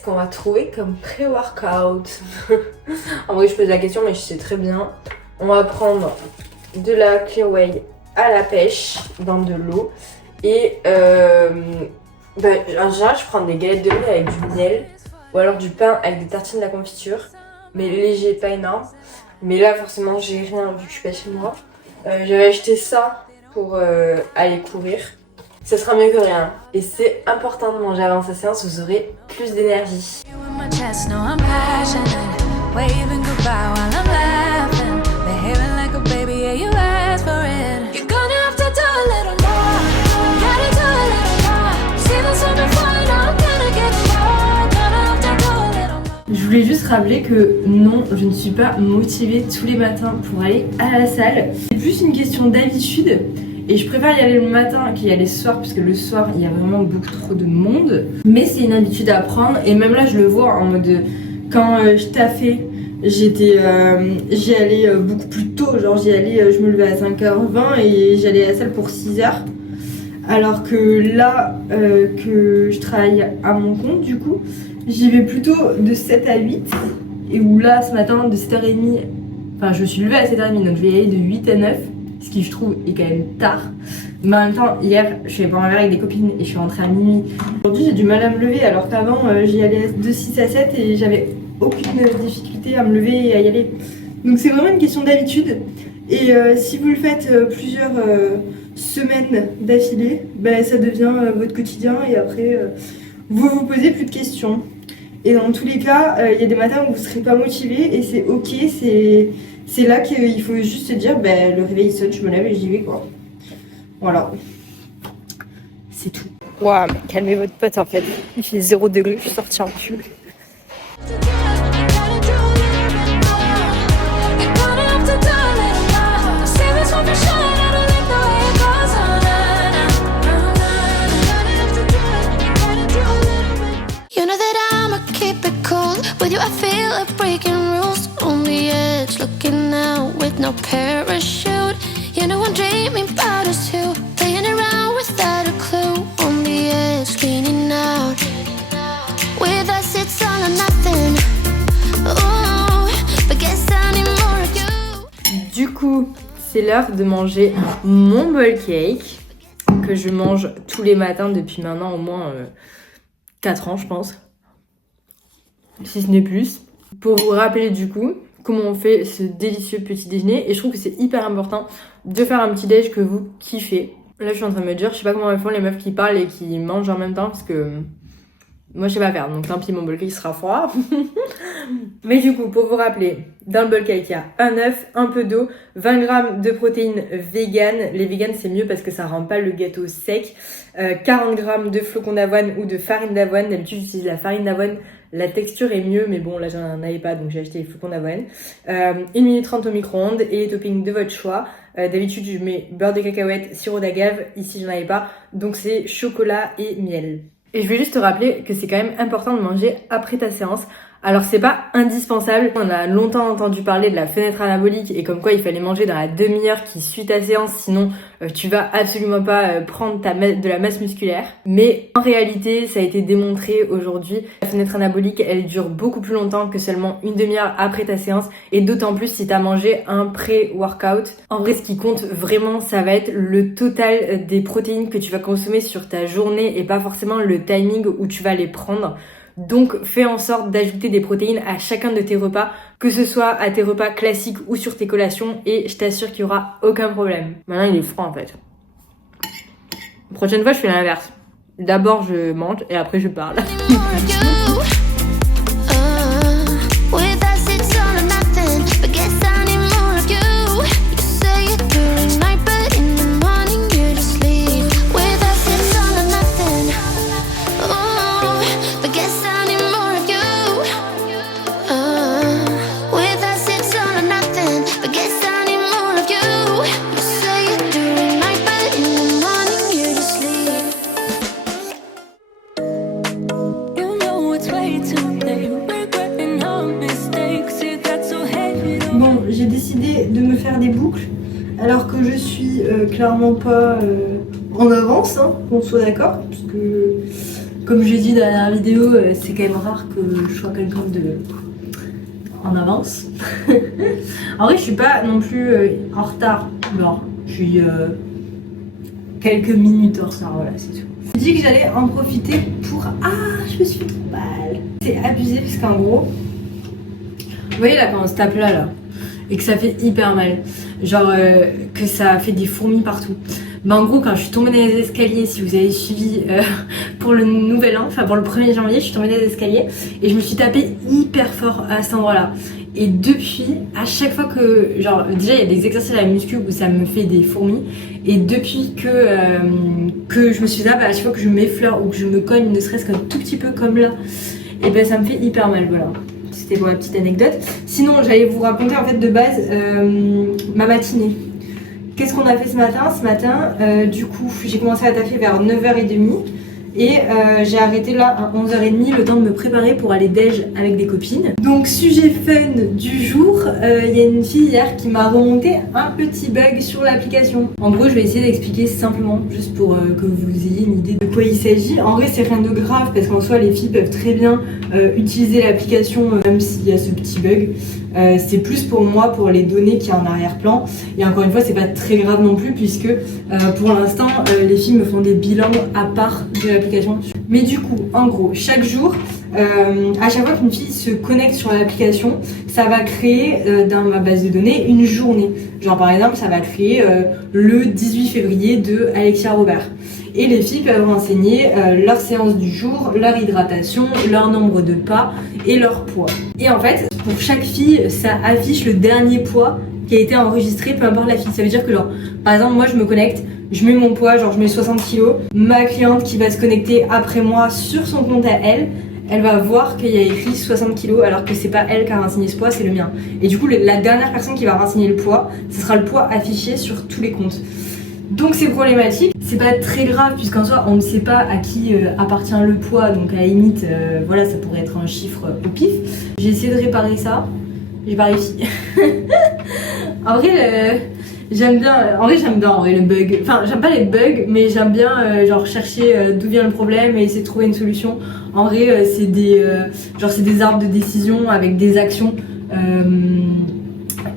qu'est-ce qu'on va trouver comme pré-workout? En vrai, je pose la question, mais je sais très bien. On va prendre de la Clearway à la pêche dans de l'eau. Et en général, je prends des galettes de riz avec du miel. Ou alors du pain avec des tartines de la confiture. Mais léger, pas énorme. Mais là, forcément, j'ai rien vu que je suis pas chez moi. J'avais acheté ça pour aller courir. Ça sera mieux que rien. Et c'est important de manger avant sa séance, vous aurez plus d'énergie. Je voulais juste rappeler que non, je ne suis pas motivée tous les matins pour aller à la salle. C'est plus une question d'habitude. Et je préfère y aller le matin qu'y aller le soir, parce que le soir, il y a vraiment beaucoup trop de monde. Mais c'est une habitude à prendre. Et même là, je le vois en mode... Quand je taffais, j'y allais beaucoup plus tôt. Genre, je me levais à 5h20 et j'allais à la salle pour 6h. Alors que là, que je travaille à mon compte, du coup, j'y vais plutôt de 7 à 8. Et où là, ce matin, de 7h30... Enfin, je me suis levée à 7h30, donc je vais y aller de 8 à 9. Ce qui je trouve est quand même tard. Mais en même temps, hier je suis allée boire un verre avec des copines et je suis rentrée à minuit. Aujourd'hui j'ai du mal à me lever alors qu'avant j'y allais de 6 à 7 et j'avais aucune difficulté à me lever et à y aller. Donc c'est vraiment une question d'habitude. Et si vous le faites plusieurs semaines d'affilée, ça devient votre quotidien et après vous vous posez plus de questions. Et dans tous les cas, il y a des matins où vous ne serez pas motivé et c'est ok, c'est là qu'il faut juste se dire, le réveil sonne, je me lève et j'y vais quoi. Voilà. C'est tout. Waouh, mais calmez votre pote en fait. Il fait 0 degré, je suis sortie en pull. With you I feel like breaking rules on the edge, looking out with no parachute. You know I'm dreaming about us two, playing around without a clue on the edge, leaning out. With us it's all or nothing. Oh, but guess I need more of you. Du coup, c'est l'heure de manger mon bowl cake que je mange tous les matins depuis maintenant au moins 4 ans je pense. Si ce n'est plus, pour vous rappeler du coup comment on fait ce délicieux petit déjeuner. Et je trouve que c'est hyper important de faire un petit déj que vous kiffez. Là je suis en train de me dire, je sais pas comment elles font les meufs qui parlent et qui mangent en même temps parce que moi je sais pas faire, donc tant pis, mon bowl cake sera froid. Mais du coup, pour vous rappeler, dans le bowl cake il y a un œuf, un peu d'eau, 20 g de protéines vegan. Les vegan c'est mieux parce que ça rend pas le gâteau sec. 40 g de flocons d'avoine ou de farine d'avoine. D'habitude j'utilise la farine d'avoine. La texture est mieux, mais bon, là j'en avais pas, donc j'ai acheté les flocons d'avoine. 1 minute 30 au micro-ondes et les toppings de votre choix. D'habitude, je mets beurre de cacahuète, sirop d'agave. Ici, j'en avais pas, donc c'est chocolat et miel. Et je vais juste te rappeler que c'est quand même important de manger après ta séance. Alors c'est pas indispensable, on a longtemps entendu parler de la fenêtre anabolique et comme quoi il fallait manger dans la demi-heure qui suit ta séance, sinon tu vas absolument pas prendre de la masse musculaire. Mais en réalité ça a été démontré aujourd'hui, la fenêtre anabolique elle dure beaucoup plus longtemps que seulement une demi-heure après ta séance et d'autant plus si t'as mangé un pré-workout. En vrai ce qui compte vraiment ça va être le total des protéines que tu vas consommer sur ta journée et pas forcément le timing où tu vas les prendre. Donc fais en sorte d'ajouter des protéines à chacun de tes repas, que ce soit à tes repas classiques ou sur tes collations, et je t'assure qu'il n'y aura aucun problème. Maintenant il est froid en fait. La prochaine fois je fais l'inverse. D'abord je mange et après je parle. Bon, j'ai décidé de me faire des boucles alors que je suis clairement pas en avance, hein, qu'on soit d'accord, parce que comme je l'ai dit dans la dernière vidéo, c'est quand même rare que je sois quelqu'un de en avance. En vrai, je suis pas non plus en retard. Genre, je suis quelques minutes en retard, voilà, c'est tout. Je me dis que j'allais en profiter pour... Ah, je me suis fait trop mal. C'est abusé parce qu'en gros, vous voyez là quand on se tape là, et que ça fait hyper mal. Genre que ça fait des fourmis partout. Bah en gros quand je suis tombée dans les escaliers, si vous avez suivi pour le nouvel an, enfin pour le 1er janvier, je suis tombée dans les escaliers et je me suis tapée hyper fort à cet endroit là. Et depuis, à chaque fois que, genre déjà il y a des exercices à la muscu où ça me fait des fourmis. Et depuis que je me suis dit, à chaque fois que je m'effleure ou que je me cogne, ne serait-ce qu'un tout petit peu comme là, et ben ça me fait hyper mal, voilà. C'était pour la petite anecdote. Sinon, j'allais vous raconter en fait de base ma matinée. Qu'est-ce qu'on a fait ce matin? Ce matin, du coup, j'ai commencé à taffer vers 9h30 et j'ai arrêté là à 11h30 le temps de me préparer pour aller déj avec des copines. Donc, sujet fun du jour, il y a une fille hier qui m'a remonté un petit bug sur l'application. En gros, je vais essayer d'expliquer simplement, juste pour que vous ayez une idée de quoi il s'agit. En vrai, c'est rien de grave parce qu'en soi, les filles peuvent très bien utiliser l'application même s'il y a ce petit bug. C'est plus pour moi, pour les données qu'il y a en arrière-plan. Et encore une fois, c'est pas très grave non plus puisque pour l'instant, les filles me font des bilans à part de l'application. Mais du coup, en gros, chaque jour, à chaque fois qu'une fille se connecte sur l'application, ça va créer dans ma base de données une journée. Genre par exemple, ça va créer le 18 février de Alexia Robert. Et les filles peuvent renseigner leur séance du jour, leur hydratation, leur nombre de pas et leur poids. Et en fait, pour chaque fille, ça affiche le dernier poids qui a été enregistré, peu importe la fille. Ça veut dire que genre, par exemple, moi je me connecte, je mets mon poids, genre je mets 60 kg. Ma cliente qui va se connecter après moi sur son compte à elle va voir qu'il y a écrit 60 kg alors que c'est pas elle qui a renseigné ce poids, c'est le mien. Et du coup, la dernière personne qui va renseigner le poids, ce sera le poids affiché sur tous les comptes. Donc c'est problématique, c'est pas très grave puisqu'en soi on ne sait pas à qui appartient le poids, donc à la limite voilà, ça pourrait être un chiffre au pif. J'ai essayé de réparer ça, j'ai pas réussi. En vrai j'aime bien le bug, enfin j'aime pas les bugs mais j'aime bien genre chercher d'où vient le problème et essayer de trouver une solution. En vrai c'est des arbres de décision avec des actions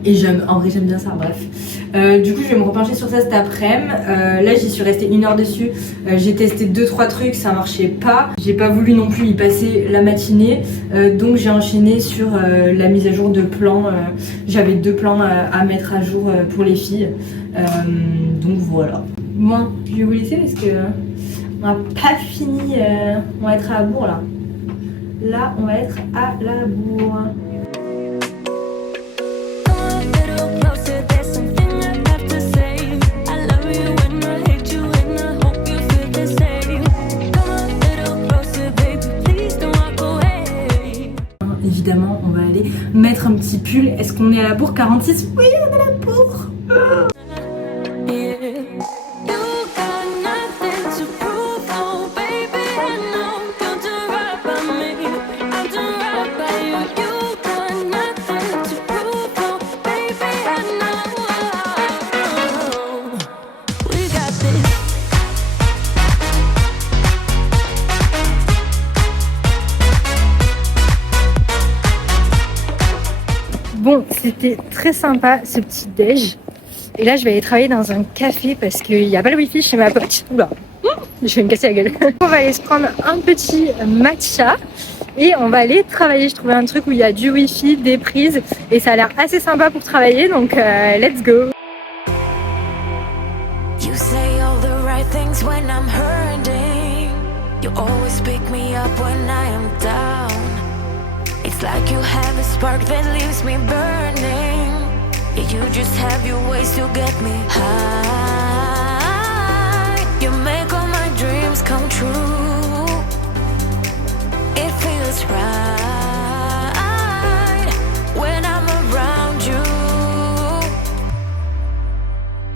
et en vrai j'aime bien ça, bref. Du coup je vais me repencher sur ça cet après-midi. Là j'y suis restée 1 heure dessus. J'ai testé 2-3 trucs, ça marchait pas. J'ai pas voulu non plus y passer la matinée. Donc j'ai enchaîné sur la mise à jour de plans. J'avais 2 plans à mettre à jour pour les filles. Donc voilà. Bon, je vais vous laisser parce que on n'a pas fini. On va être à la bourre là. Là on va être à la bourre. Évidemment, on va aller mettre un petit pull. Est-ce qu'on est à la bourre 46? Oui, on est à la bourre. Bon, c'était très sympa ce petit déj. Et là, je vais aller travailler dans un café parce qu'il n'y a pas le wifi chez ma pote. Oula, je vais me casser la gueule. On va aller se prendre un petit matcha et on va aller travailler. Je trouvais un truc où il y a du wifi, des prises et ça a l'air assez sympa pour travailler. Donc, let's go. You say all the right things when I'm hurting. You always pick me up when I am down. It's like you have a spark that leaves me burning. Yeah, you just have your ways to get me high. You make all my dreams come true. It feels right when I'm around you.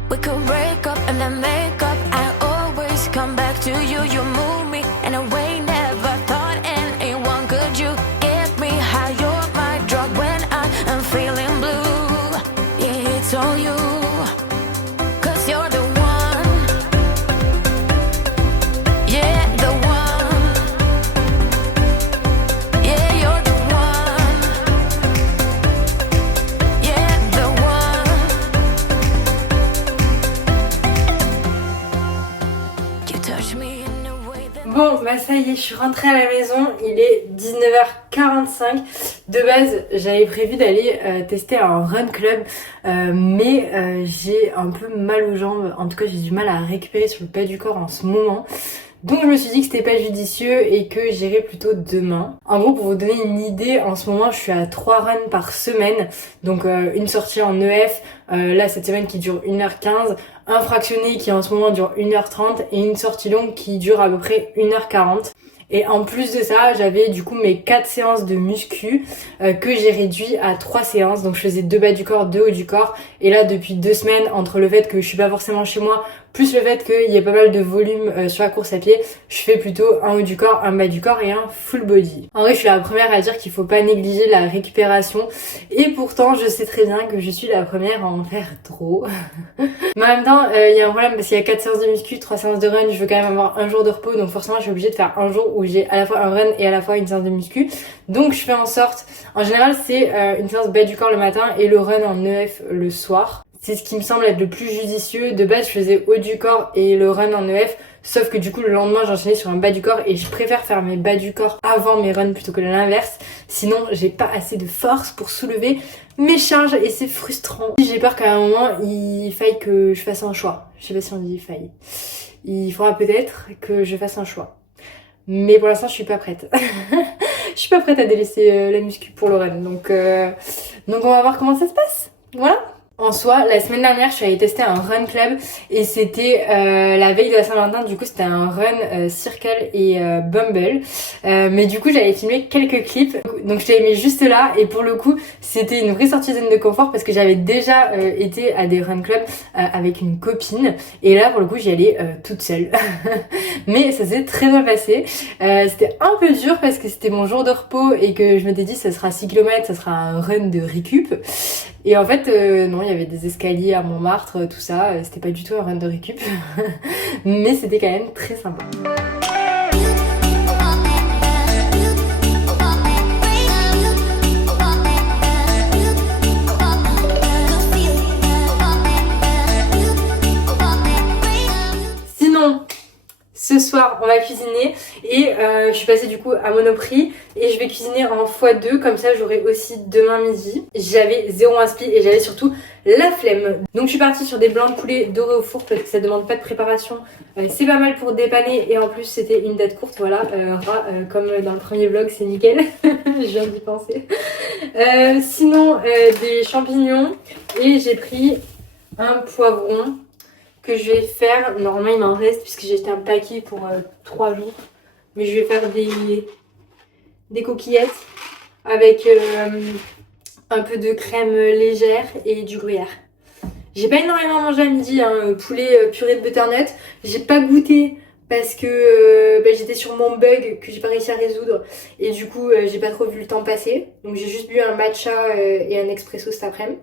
We could break up and then make up. I always come back to you. You move me in a way never thought anyone could. You get me high. You're my drug when I'm feeling blue. Yeah, it's all you. 'Cause you're the one. Yeah, the one. y est, je suis rentrée à la maison, il est 19h45. De base, j'avais prévu d'aller tester un run club, mais j'ai un peu mal aux jambes. En tout cas, j'ai du mal à récupérer sur le bas du corps en ce moment. Donc je me suis dit que c'était pas judicieux et que j'irais plutôt demain. En gros, pour vous donner une idée, en ce moment je suis à 3 runs par semaine. Donc une sortie en EF, là cette semaine qui dure 1h15, un fractionné qui en ce moment dure 1h30 et une sortie longue qui dure à peu près 1h40. Et en plus de ça, j'avais du coup mes 4 séances de muscu que j'ai réduit à 3 séances. Donc je faisais 2 bas du corps, 2 haut du corps. Et là depuis 2 semaines, entre le fait que je suis pas forcément chez moi, plus le fait qu'il y ait pas mal de volume sur la course à pied, je fais plutôt un haut du corps, un bas du corps et un full body. En vrai, je suis la première à dire qu'il faut pas négliger la récupération. Et pourtant, je sais très bien que je suis la première à en faire trop. Mais en même temps, il y a un problème parce qu'il y a 4 séances de muscu, 3 séances de run, je veux quand même avoir un jour de repos. Donc forcément, je suis obligée de faire un jour où j'ai à la fois un run et à la fois une séance de muscu. Donc je fais en sorte, en général, c'est une séance bas du corps le matin et le run en EF le soir. C'est ce qui me semble être le plus judicieux. De base, je faisais haut du corps et le run en EF. Sauf que du coup, le lendemain, j'enchaînais sur un bas du corps et je préfère faire mes bas du corps avant mes runs plutôt que l'inverse. Sinon, j'ai pas assez de force pour soulever mes charges et c'est frustrant. J'ai peur qu'à un moment, il faille que je fasse un choix. Je sais pas si on dit faille. Il faudra peut-être que je fasse un choix. Mais pour l'instant, je suis pas prête. Je suis pas prête à délaisser la muscu pour le run. Donc on va voir comment ça se passe. Voilà. En soi, la semaine dernière, je suis allée tester un run club et c'était la veille de la Saint-Valentin. Du coup, c'était un run Circle et Bumble. Mais du coup, j'avais filmé quelques clips. Donc, je t'avais mis juste là. Et pour le coup, c'était une vraie sortie zone de confort parce que j'avais déjà été à des run clubs avec une copine. Et là, pour le coup, j'y allais toute seule. Mais ça s'est très bien passé. C'était un peu dur parce que c'était mon jour de repos et que je m'étais dit ça sera 6 km, ça sera un run de récup. Et en fait, non, il y avait des escaliers à Montmartre, tout ça. C'était pas du tout un run de récup. Mais c'était quand même très sympa. Sinon, ce soir, on va cuisiner et je suis passée du coup à Monoprix et je vais cuisiner en x2, comme ça j'aurai aussi demain midi. J'avais 0 inspi et j'avais surtout la flemme. Donc je suis partie sur des blancs de poulet dorés au four parce que ça demande pas de préparation. C'est pas mal pour dépanner et en plus c'était une date courte, voilà. Comme dans le premier vlog, c'est nickel. Je viens d'y penser. Sinon, des champignons et j'ai pris un poivron que je vais faire, normalement il m'en reste puisque j'ai acheté un paquet pour 3 jours, mais je vais faire des coquillettes avec un peu de crème légère et du gruyère. J'ai pas énormément mangé à midi, hein, poulet purée de butternut, j'ai pas goûté parce que j'étais sur mon bug que j'ai pas réussi à résoudre et du coup j'ai pas trop vu le temps passer, donc j'ai juste bu un matcha et un expresso cet après-midi.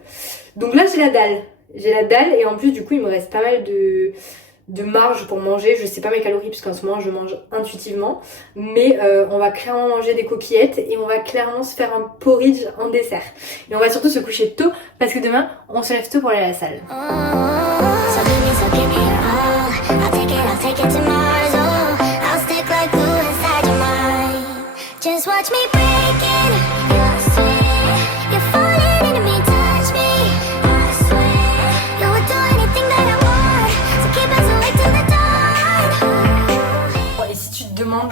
Donc là j'ai la dalle. J'ai la dalle et en plus du coup il me reste pas mal de marge pour manger. Je sais pas mes calories puisqu'en ce moment je mange intuitivement. Mais on va clairement manger des coquillettes et on va clairement se faire un porridge en dessert. Et on va surtout se coucher tôt parce que demain on se lève tôt pour aller à la salle.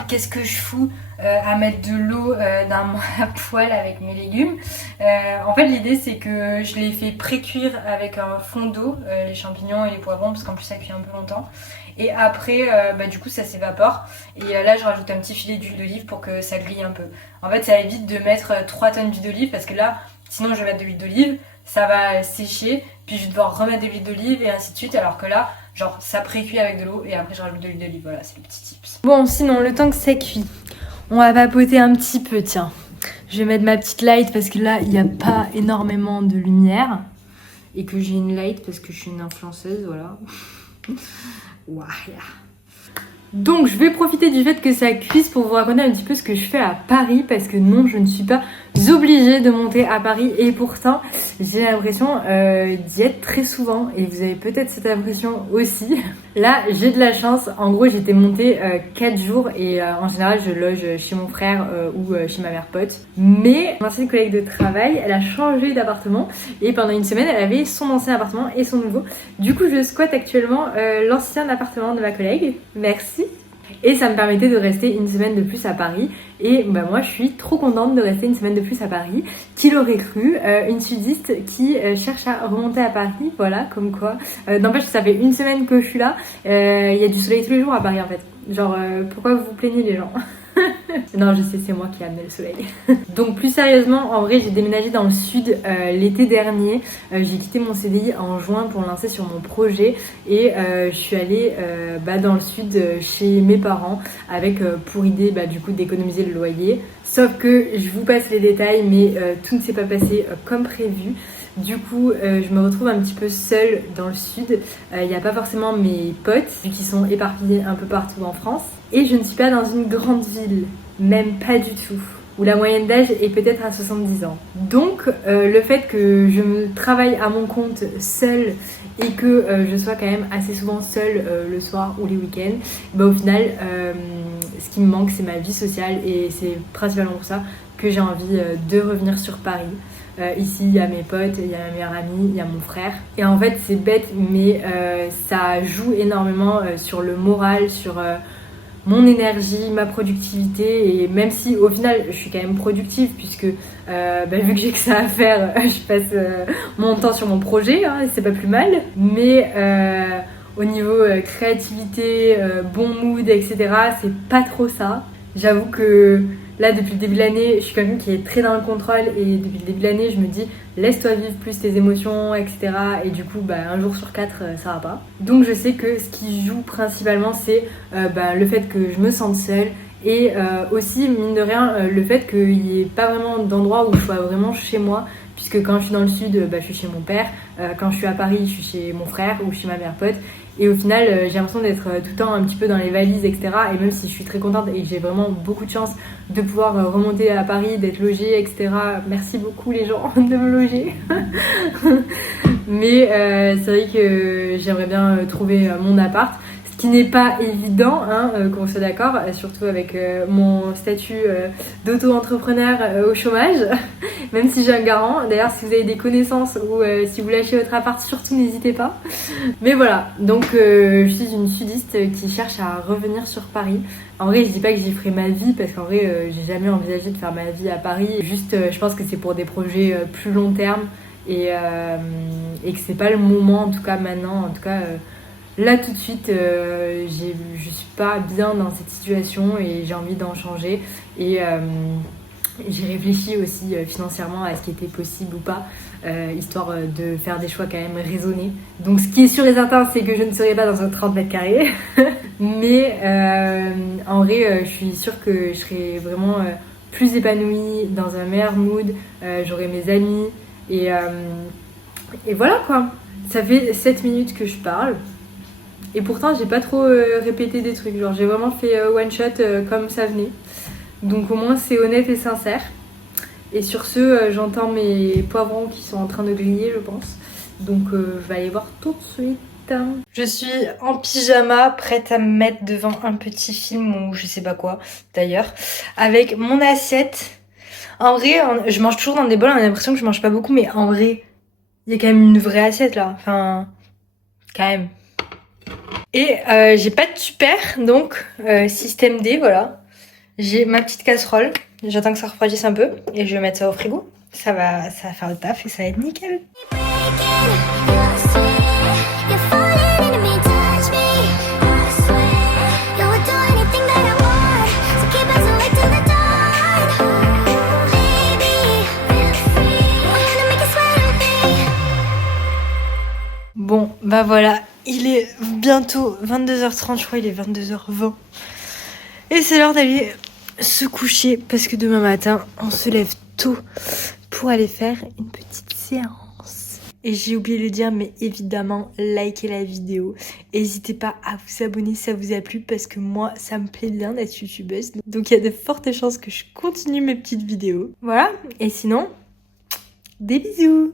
Qu'est-ce que je fous à mettre de l'eau dans ma poêle avec mes légumes. En fait l'idée c'est que je les fais pré-cuire avec un fond d'eau, les champignons et les poivrons parce qu'en plus ça cuit un peu longtemps. Et après du coup ça s'évapore et là je rajoute un petit filet d'huile d'olive pour que ça grille un peu. En fait ça évite de mettre 3 tonnes d'huile d'olive parce que là sinon je vais mettre de l'huile d'olive, ça va sécher, puis je vais devoir remettre de l'huile d'olive et ainsi de suite, alors que là genre ça pré-cuit avec de l'eau et après je rajoute de l'huile d'olive. Voilà, c'est le petit tips. Bon, sinon le temps que ça cuit, on va papoter un petit peu, tiens. Je vais mettre ma petite light parce que là il n'y a pas énormément de lumière et que j'ai une light parce que je suis une influenceuse, voilà. Voilà. Donc je vais profiter du fait que ça cuise pour vous raconter un petit peu ce que je fais à Paris parce que non, je ne suis pas obligée de monter à Paris et pourtant j'ai l'impression d'y être très souvent et vous avez peut-être cette impression aussi. Là, j'ai de la chance. En gros, j'étais montée 4 jours et en général, je loge chez mon frère ou chez ma mère pote. Mais mon ancienne collègue de travail, elle a changé d'appartement et pendant une semaine, elle avait son ancien appartement et son nouveau. Du coup, je squatte actuellement l'ancien appartement de ma collègue. Merci. Et ça me permettait de rester une semaine de plus à Paris. Et bah, moi, je suis trop contente de rester une semaine de plus à Paris. Qui l'aurait cru, une sudiste qui cherche à remonter à Paris. Voilà, comme quoi. N'empêche, ça fait une semaine que je suis là. Il y a du soleil tous les jours à Paris, en fait. Genre, pourquoi vous vous plaignez, les gens? Non, je sais, c'est moi qui ai amené le soleil. Donc plus sérieusement, en vrai, j'ai déménagé dans le sud l'été dernier. J'ai quitté mon CDI en juin pour lancer sur mon projet et je suis allée dans le sud chez mes parents avec pour idée du coup d'économiser le loyer. Sauf que je vous passe les détails, mais tout ne s'est pas passé comme prévu. Du coup, je me retrouve un petit peu seule dans le sud. Il n'y a pas forcément mes potes, vu qu'ils sont éparpillés un peu partout en France. Et je ne suis pas dans une grande ville, même pas du tout, où la moyenne d'âge est peut-être à 70 ans. Donc, le fait que je me travaille à mon compte seule et que je sois quand même assez souvent seule le soir ou les week-ends, au final, ce qui me manque, c'est ma vie sociale et c'est principalement pour ça que j'ai envie de revenir sur Paris. Ici, il y a mes potes, il y a ma meilleure amie, il y a mon frère. Et en fait, c'est bête, mais ça joue énormément sur le moral, sur mon énergie, ma productivité. Et même si, au final, je suis quand même productive, puisque vu que j'ai que ça à faire, je passe mon temps sur mon projet, hein, et c'est pas plus mal. Mais au niveau créativité, bon mood, etc., c'est pas trop ça. J'avoue que là, depuis le début de l'année, je suis quelqu'un qui est très dans le contrôle et depuis le début de l'année, je me dis laisse-toi vivre plus tes émotions, etc. Et du coup, un jour sur 4, ça va pas. Donc je sais que ce qui joue principalement, c'est le fait que je me sente seule et aussi, mine de rien, le fait qu'il n'y ait pas vraiment d'endroit où je sois vraiment chez moi. Puisque quand je suis dans le sud, je suis chez mon père. Quand je suis à Paris, je suis chez mon frère ou chez ma mère pote. Et au final, j'ai l'impression d'être tout le temps un petit peu dans les valises, etc. Et même si je suis très contente et que j'ai vraiment beaucoup de chance de pouvoir remonter à Paris, d'être logée, etc. Merci beaucoup les gens de me loger. Mais c'est vrai que j'aimerais bien trouver mon appart. Ce qui n'est pas évident, qu'on soit d'accord, surtout avec mon statut d'auto-entrepreneur au chômage, même si j'ai un garant. D'ailleurs, si vous avez des connaissances ou si vous lâchez votre appart, surtout n'hésitez pas. Mais voilà, donc je suis une sudiste qui cherche à revenir sur Paris. En vrai, je dis pas que j'y ferai ma vie, parce qu'en vrai, j'ai jamais envisagé de faire ma vie à Paris. Juste, je pense que c'est pour des projets plus long terme et que c'est pas le moment, en tout cas maintenant, en tout cas... Là tout de suite, je suis pas bien dans cette situation et j'ai envie d'en changer. Et j'ai réfléchi aussi financièrement à ce qui était possible ou pas, histoire de faire des choix quand même raisonnés. Donc ce qui est sûr et certain, c'est que je ne serai pas dans un 30 mètres carrés. Mais en vrai, je suis sûre que je serai vraiment plus épanouie, dans un meilleur mood. J'aurai mes amis et voilà quoi. Ça fait 7 minutes que je parle. Et pourtant, j'ai pas trop répété des trucs. Genre, j'ai vraiment fait one shot comme ça venait. Donc, au moins, c'est honnête et sincère. Et sur ce, j'entends mes poivrons qui sont en train de griller, je pense. Donc, je vais aller voir tout de suite. Je suis en pyjama, prête à me mettre devant un petit film ou je sais pas quoi, d'ailleurs. Avec mon assiette. En vrai, je mange toujours dans des bols. On a l'impression que je mange pas beaucoup. Mais en vrai, il y a quand même une vraie assiette, là. Enfin, quand même. Et j'ai pas de tupper, donc système D, voilà. J'ai ma petite casserole, j'attends que ça refroidisse un peu et je vais mettre ça au frigo. Ça va faire le taf et ça va être nickel. Bon, bah voilà, il est bientôt 22h30, je crois il est 22h20. Et c'est l'heure d'aller se coucher parce que demain matin, on se lève tôt pour aller faire une petite séance. Et j'ai oublié de le dire, mais évidemment, likez la vidéo. N'hésitez pas à vous abonner si ça vous a plu parce que moi, ça me plaît bien d'être youtubeuse. Donc il y a de fortes chances que je continue mes petites vidéos. Voilà, et sinon, des bisous!